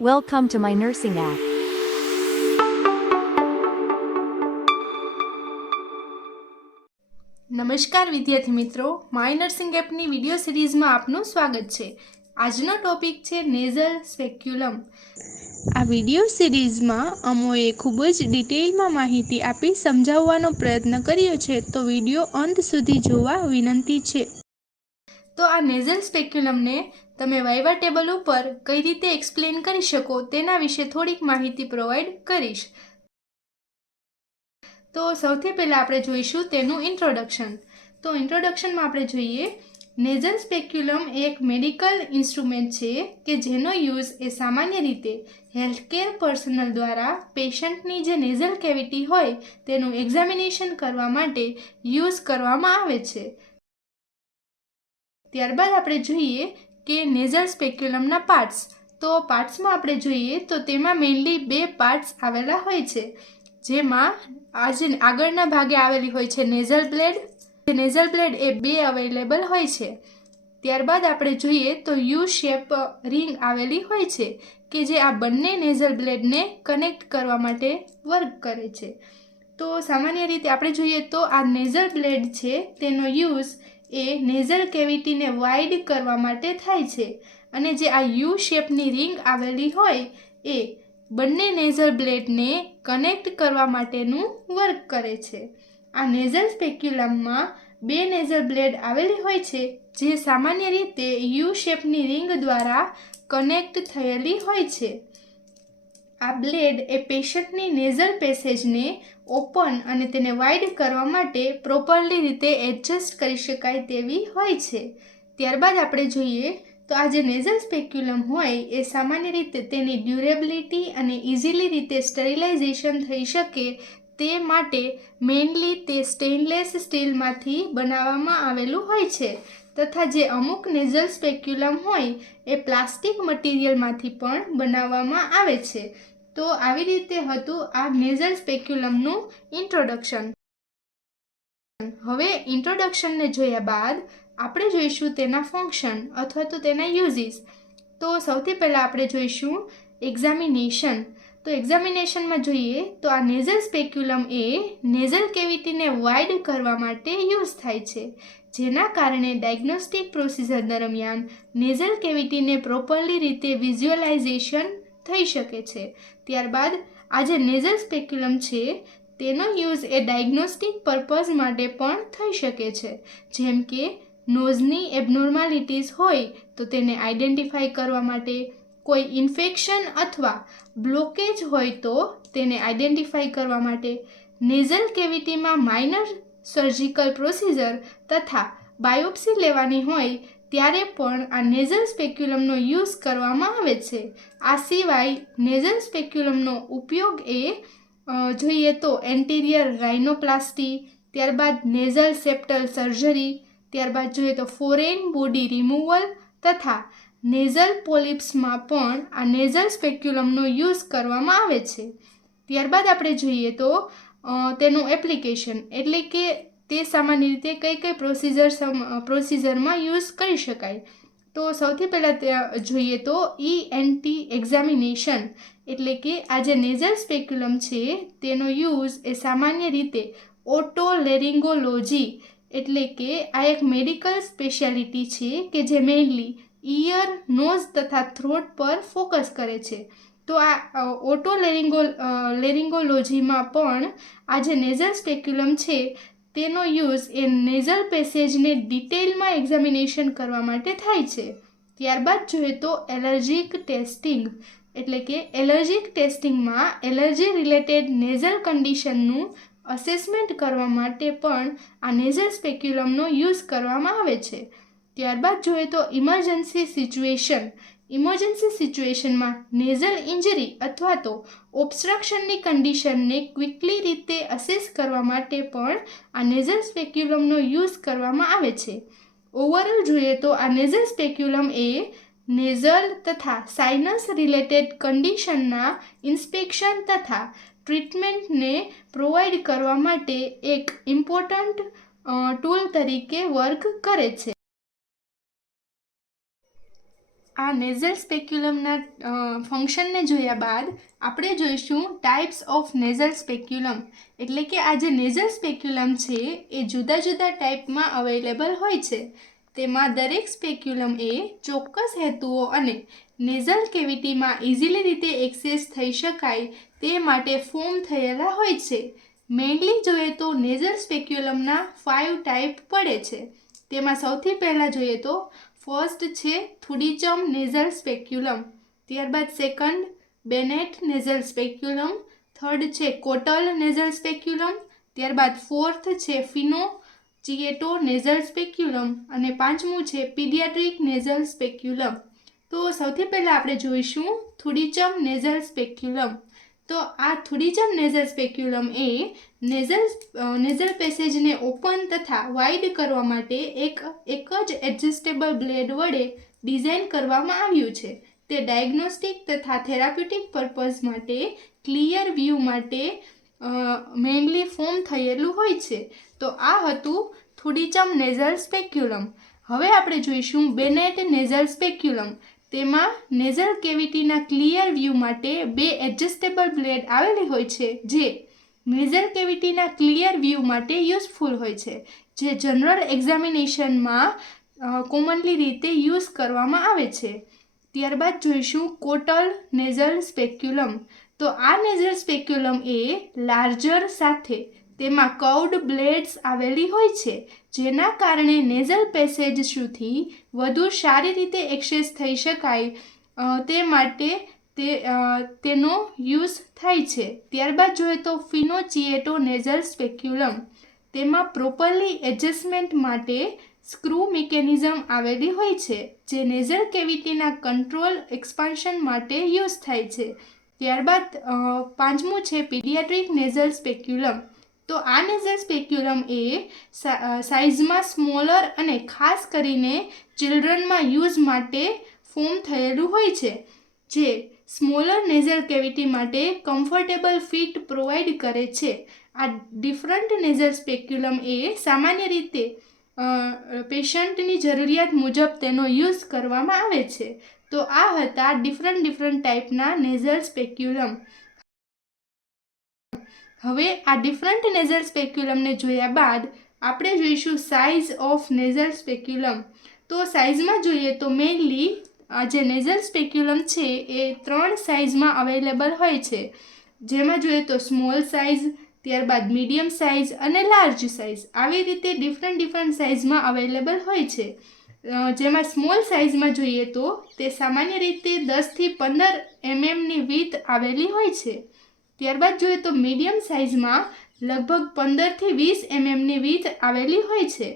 Welcome to my nursing app. નમસ્કાર વિદ્યાર્થી મિત્રો માય નર્સિંગ એપની વીડિયો સિરીઝમાં આપનું સ્વાગત છે. આજનો ટોપિક છે નેઝલ સ્પેક્યુલમ આ વીડિયો સિરીઝમાં અમોએ ખૂબ જ ડિટેલમાં માહિતી આપી સમજાવવાનો પ્રયત્ન કર્યો છે તો વીડિયો અંત સુધી જોવા વિનંતી છે. તો આ નેઝલ સ્પેક્યુલમને તમે વાઇવા ટેબલ ઉપર કઈ રીતે એક્સપ્લેન કરી શકો તેના વિશે થોડીક માહિતી પ્રોવાઈડ કરીશ. તો સૌથી પહેલાં આપણે જોઈશું તેનું ઇન્ટ્રોડક્શન તો ઇન્ટ્રોડક્શનમાં આપણે જોઈએ નેઝલ સ્પેક્યુલમ એક મેડિકલ ઇન્સ્ટ્રુમેન્ટ છે કે જેનો યુઝ એ સામાન્ય રીતે હેલ્થકેર પર્સનલ દ્વારા પેશન્ટની જે નેઝલ કેવિટી હોય તેનું એક્ઝામિનેશન કરવા માટે યુઝ કરવામાં આવે છે. ત્યારબાદ આપણે જોઈએ કે નેઝલ સ્પેક્યુલમના પાર્ટ્સ તો પાર્ટ્સમાં આપણે જોઈએ તો તેમાં મેઇનલી બે પાર્ટ્સ આવેલા હોય છે. જેમાં આજે આગળના ભાગે આવેલી હોય છે નેઝલ બ્લેડ નેઝલ બ્લેડ એ બે અવેલેબલ હોય છે. ત્યારબાદ આપણે જોઈએ તો યુ શેપ રિંગ આવેલી હોય છે કે જે આ બંને નેઝલ બ્લેડને કનેક્ટ કરવા માટે વર્ક કરે છે. તો સામાન્ય રીતે આપણે જોઈએ તો આ નેઝલ બ્લેડ છે તેનો યુઝ એ નેઝલ કેવિટીને વાઇડ કરવા માટે થાય છે અને જે આ યુ શેપની રિંગ આવેલી હોય એ બંને નેઝલ બ્લેડને કનેક્ટ કરવા માટેનું વર્ક કરે છે. આ નેઝલ સ્પેક્યુલમમાં બે નેઝલ બ્લેડ આવેલી હોય છે જે સામાન્ય રીતે યુ શેપની રિંગ દ્વારા કનેક્ટ થયેલી હોય છે. આ બ્લેડ એ પેશન્ટની નેઝલ પેસેજને ઓપન અને તેને વાઇડ કરવા માટે પ્રોપરલી રીતે એડજસ્ટ કરી શકાય તેવી હોય છે. ત્યારબાદ આપણે જોઈએ તો આ જે નેઝલ સ્પેક્યુલમ હોય એ સામાન્ય રીતે તેની ડ્યુરેબિલિટી અને ઇઝીલી રીતે સ્ટરિલાઇઝેશન થઈ શકે તે માટે મેઇનલી તે સ્ટેનલેસ સ્ટીલમાંથી બનાવવામાં આવેલું હોય છે. તથા જે અમુક નેઝલ સ્પેક્યુલમ હોય, એ પ્લાસ્ટિક મટીરિયલમાંથી પણ બનાવવામાં આવે છે. તો આવી રીતે હતું આ નેઝલ સ્પેક્યુલમનું ઇન્ટ્રોડક્શન હવે ઇન્ટ્રોડક્શનને જોયા બાદ આપણે જોઈશું તેના ફંક્શન અથવા તો તેના યુઝિસ તો સૌથી પહેલાં આપણે જોઈશું એક્ઝામિનેશન તો એક્ઝામિનેશનમાં જોઈએ તો આ નેઝલ સ્પેક્યુલમ એ નેઝલ કેવિટીને વાઇડ કરવા માટે યુઝ થાય છે. જેના કારણે ડાયગ્નોસ્ટિક પ્રોસિજર દરમિયાન નેઝલ કેવિટીને પ્રોપરલી રીતે વિઝ્યુઅલાઇઝેશન થઈ શકે છે. ત્યારબાદ આ જે નેઝલ સ્પેક્યુલમ છે, તેનો યુઝ એ ડાયગ્નોસ્ટિક પર્પઝ માટે પણ થઈ શકે છે. જેમ કે નોઝની એબનોર્માલિટીઝ હોય તો તેને આઈડેન્ટિફાઈ કરવા માટે કોઈ ઇન્ફેક્શન અથવા બ્લોકેજ હોય તો તેને આઈડેન્ટિફાઈ કરવા માટે નેઝલ કેવિટીમાં માઇનર સર્જિકલ પ્રોસિજર તથા બાયોપ્સી લેવાની હોય ત્યારે પણ આ નેઝલ સ્પેક્યુલમનો યુઝ કરવામાં આવે છે. આ સિવાય નેઝલ સ્પેક્યુલમનો ઉપયોગ એ જોઈએ તો એન્ટિરિયર રાઇનોપ્લાસ્ટી ત્યારબાદ નેઝલ સેપ્ટલ સર્જરી ત્યારબાદ જોઈએ તો ફોરેન બોડી રિમૂવલ તથા નેઝલ પોલિપ્સમાં પણ આ નેઝલ સ્પેક્યુલમનો યુઝ કરવામાં આવે છે. ત્યારબાદ આપણે જોઈએ તો તેનું એપ્લિકેશન એટલે કે તે સામાન્ય રીતે કઈ કઈ પ્રોસિજર પ્રોસિજરમાં યુઝ કરી શકાય. તો સૌથી પહેલાં જોઈએ તો ઈ એન્ટી એક્ઝામિનેશન એટલે કે આ જે નેઝલ સ્પેક્યુલમ છે તેનો યુઝ એ સામાન્ય રીતે ઓટો લેરિંગોલોજી એટલે કે આ એક મેડિકલ સ્પેશિયાલિટી છે કે જે મેઇનલી ઇયર નોઝ તથા થ્રોટ પર ફોકસ કરે છે. તો આ ઓટો લેરિંગો લેરિંગોલોજીમાં પણ આ જે નેઝલ સ્પેક્યુલમ છે તેનો યુઝ એ નેઝલ પેસેજને ડિટેલમાં એક્ઝામિનેશન કરવા માટે થાય છે. ત્યારબાદ જોઈએ તો એલર્જીક ટેસ્ટિંગ, એટલે કે એલર્જીક ટેસ્ટિંગમાં એલર્જી રિલેટેડ નેઝલ કન્ડિશનનું અસેસમેન્ટ કરવા માટે પણ આ નેઝલ સ્પેક્યુલમનો યુઝ કરવામાં આવે છે. ત્યારબાદ જોઈએ તો ઇમરજન્સી સિચ્યુએશન ઇમરજન્સી સિચ્યુએશનમાં નેઝલ ઇન્જરી અથવા તો ઓબ્સ્ટ્રક્શનની કન્ડિશનને ક્વિકલી રીતે અસેસ કરવા માટે પણ આ નેઝલ સ્પેક્યુલમનો યુઝ કરવામાં આવે છે. ઓવરઓલ જોઈએ તો આ નેઝલ સ્પેક્યુલમ એ નેઝલ તથા સાઇનસ રિલેટેડ કન્ડિશનના ઇન્સ્પેક્શન તથા ટ્રીટમેન્ટને પ્રોવાઈડ કરવા માટે એક ઇમ્પોર્ટન્ટ ટૂલ તરીકે વર્ક કરે છે. આ નેઝલ સ્પેક્યુલમના ફંક્શનને જોયા બાદ આપણે જોઈશું ટાઈપ્સ ઓફ નેઝલ સ્પેક્યુલમ એટલે કે આ જે નેઝલ સ્પેક્યુલમ છે, એ જુદા જુદા ટાઈપમાં અવેલેબલ હોય છે. તેમાં દરેક સ્પેક્યુલમ એ ચોક્કસ હેતુઓ અને નેઝલ કેવિટીમાં ઇઝીલી રીતે એક્સેસ થઈ શકાય તે માટે ફોર્મ થયેલા હોય છે. મેઇનલી જોઈએ તો નેઝલ સ્પેક્યુલમના ફાઇવ ટાઈપ પડે છે. તેમાં સૌથી પહેલાં જોઈએ તો ફર્સ્ટ છે થુડીચમ નેઝલ સ્પેક્યુલમ. ત્યારબાદ second, Bennett nasal speculum. Third છે કોટલ નેઝલ સ્પેક્યુલમ. ત્યારબાદ ફોર્થ છે ફિનો ચિએટો નેઝલ સ્પેક્યુલમ. અને પાંચમું છે પીડિયાટ્રિક નેઝલ સ્પેક્યુલમ. તો સૌથી પહેલાં આપણે જોઈશું થુડીચમ નેઝલ સ્પેક્યુલમ. તો આ થુડીચમ નેઝલ સ્પેક્યુલમ એ નેઝલ નેઝલ પેસેજને ઓપન તથા વાઇડ કરવા માટે એક એક જ એડજસ્ટેબલ બ્લેડ વડે ડિઝાઇન કરવામાં આવ્યું છે. તે ડાયગ્નોસ્ટિક તથા થેરાપ્યુટિક પર્પઝ માટે ક્લિયર વ્યૂ માટે મેઇનલી ફોર્મ થયેલું હોય છે. તો આ હતું થુડીચમ નેઝલ સ્પેક્યુલમ હવે આપણે જોઈશું બેનેટ નેઝલ સ્પેક્યુલમ તેમાં નેઝલ કેવિટીના ક્લિયર વ્યૂ માટે બે એડજસ્ટેબલ બ્લેડ આવેલી હોય છે, જે નેઝલ કેવિટીના ક્લિયર વ્યૂ માટે યુઝફુલ હોય છે, જે જનરલ એક્ઝામિનેશનમાં કોમનલી રીતે યુઝ કરવામાં આવે છે. ત્યારબાદ જોઈશું કોટલ નેઝલ સ્પેક્યુલમ. તો આ નેઝલ સ્પેક્યુલમ એ લાર્જર સાથે તેમાં કવડ બ્લેડ્સ આવેલી હોય છે, જેના કારણે નેઝલ પેસેજ સુધી વધુ સારી રીતે એક્સેસ થઈ શકાય. તે માટે તે તેનો યુઝ થાય છે. ત્યારબાદ જોઈએ તો ફિનોચિએટો નેઝલ સ્પેક્યુલમ તેમાં પ્રોપરલી એડજસ્ટમેન્ટ માટે સ્ક્રૂ મિકેનિઝમ આવેલી હોય છે, જે નેઝલ કેવિટીના કંટ્રોલ એક્સપાન્શન માટે યુઝ થાય છે. ત્યારબાદ પાંચમું છે પીડિયાટ્રિક નેઝલ સ્પેક્યુલમ તો આ નેઝલ સ્પેક્યુલમ એ સાઇઝમાં સ્મોલર અને ખાસ કરીને ચિલ્ડ્રનમાં યુઝ માટે ફોર્મ થયેલું હોય છે, જે સ્મોલર નેઝલ કેવિટી માટે કમ્ફર્ટેબલ ફિટ પ્રોવાઈડ કરે છે. આ ડિફરન્ટ નેઝલ સ્પેક્યુલમ એ સામાન્ય રીતે પેશન્ટની જરૂરિયાત મુજબ તેનો યુઝ કરવામાં આવે છે. તો આ હતા ડિફરન્ટ ડિફરન્ટ ટાઈપના નેઝલ સ્પેક્યુલમ હવે આ ડિફરન્ટ નેઝલ સ્પેક્યુલમને જોયા બાદ આપણે જોઈશું સાઇઝ ઓફ નેઝલ સ્પેક્યુલમ તો સાઇઝમાં જોઈએ તો મેઇનલી જે નેઝલ સ્પેક્યુલમ છે એ ત્રણ સાઇઝમાં અવેલેબલ હોય છે. જેમાં જોઈએ તો સ્મોલ સાઇઝ ત્યારબાદ મીડિયમ સાઇઝ અને લાર્જ સાઇઝ આવી રીતે ડિફરન્ટ ડિફરન્ટ સાઇઝમાં અવેલેબલ હોય છે. જેમાં સ્મોલ સાઇઝમાં જોઈએ તો તે સામાન્ય રીતે દસથી પંદર એમએમની વીથ આવેલી હોય છે. ત્યારબાદ જોઈએ તો મીડિયમ સાઇઝમાં લગભગ પંદરથી વીસ એમએમની વીથ આવેલી હોય છે.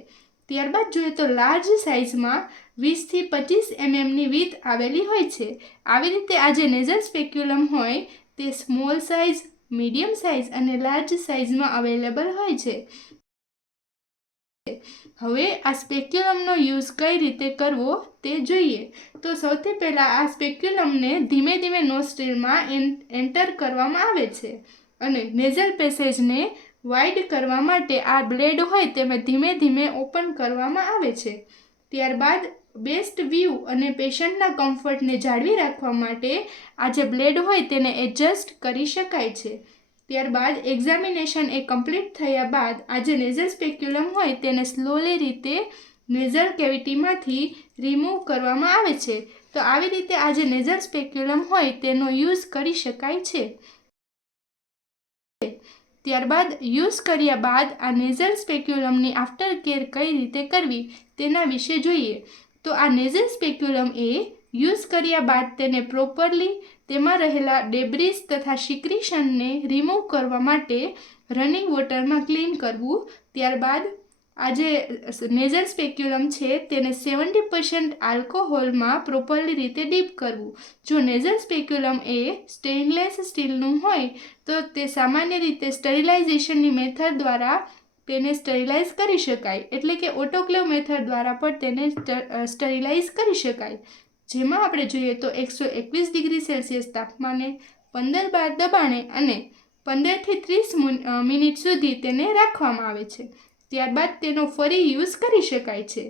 ત્યારબાદ જોઈએ તો લાર્જ સાઇઝમાં વીસથી પચીસ એમએમની વીથ આવેલી હોય છે. આવી રીતે આ જે નેઝલ સ્પેક્યુલમ હોય તે સ્મોલ સાઇઝ મીડિયમ સાઇઝ અને લાર્જ સાઇઝમાં અવેલેબલ હોય છે. હવે આ સ્પેક્યુલમનો યુઝ કઈ રીતે કરવો તે જોઈએ. તો સૌથી પહેલાં આ સ્પેક્યુલમને ધીમે ધીમે નોસ્ટ્રીલમાં એન્ટર કરવામાં આવે છે અને નેઝલ પેસેજને વાઇડ કરવા માટે આ બ્લેડ હોય તેમાં ધીમે ધીમે ઓપન કરવામાં આવે છે. ત્યારબાદ બેસ્ટ વ્યૂ અને પેશન્ટના કમ્ફર્ટને જાળવી રાખવા માટે આ જે બ્લેડ હોય તેને એડજસ્ટ કરી શકાય છે. ત્યારબાદ એક્ઝામિનેશન એ કમ્પ્લીટ થયા બાદ આ જે નેઝલ સ્પેક્યુલમ હોય તેને સ્લોલી રીતે નેઝલ કેવિટીમાંથી રિમૂવ કરવામાં આવે છે. તો આવી રીતે આ જે નેઝલ સ્પેક્યુલમ હોય તેનો યુઝ કરી શકાય છે. ત્યારબાદ યુઝ કર્યા બાદ આ નેઝલ સ્પેક્યુલમની આફ્ટર કેર કઈ રીતે કરવી તેના વિશે જોઈએ. તો આ નેઝલ સ્પેક્યુલમ એ યુઝ કર્યા બાદ તેને પ્રોપરલી તેમાં રહેલા ડેબ્રિસ તથા સિક્રિશનને રિમૂવ કરવા માટે રનિંગ વોટરમાં ક્લીન કરવું. ત્યારબાદ આ જે નેઝલ સ્પેક્યુલમ છે તેને સેવન્ટી પર્સન્ટ આલ્કોહોલમાં પ્રોપરલી રીતે ડીપ કરવું. જો નેઝલ સ્પેક્યુલમ એ સ્ટેનલેસ સ્ટીલનું હોય, તો તે સામાન્ય રીતે સ્ટરિલાઇઝેશનની મેથડ દ્વારા તેને સ્ટરિલાઇઝ કરી શકાય. એટલે કે ઓટોક્લેવ મેથડ દ્વારા પણ તેને સ્ટરિલાઇઝ કરી શકાય. જેમાં આપણે જોઈએ તો એકસો એકવીસ ડિગ્રી સેલ્સિયસ તાપમાને પંદર બાર દબાણે અને પંદરથી ત્રીસ મિનિટ સુધી તેને રાખવામાં આવે છે. ત્યારબાદ તેનો ફરી યુઝ કરી શકાય છે.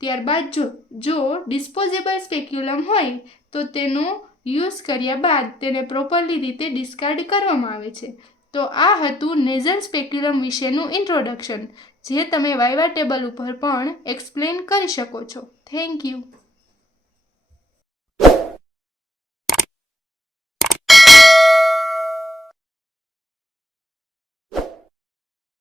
ત્યારબાદ જો જો ડિસ્પોઝેબલ સ્પેક્યુલમ હોય તો તેનો યુઝ કર્યા બાદ તેને પ્રોપરલી રીતે ડિસ્કાર્ડ કરવામાં આવે છે. તો આ હતું નેઝલ સ્પેક્યુલમ વિશેનું ઇન્ટ્રોડક્શન, જે તમે વાયવા ટેબલ ઉપર પણ એક્સપ્લેન કરી શકો છો. Thank you.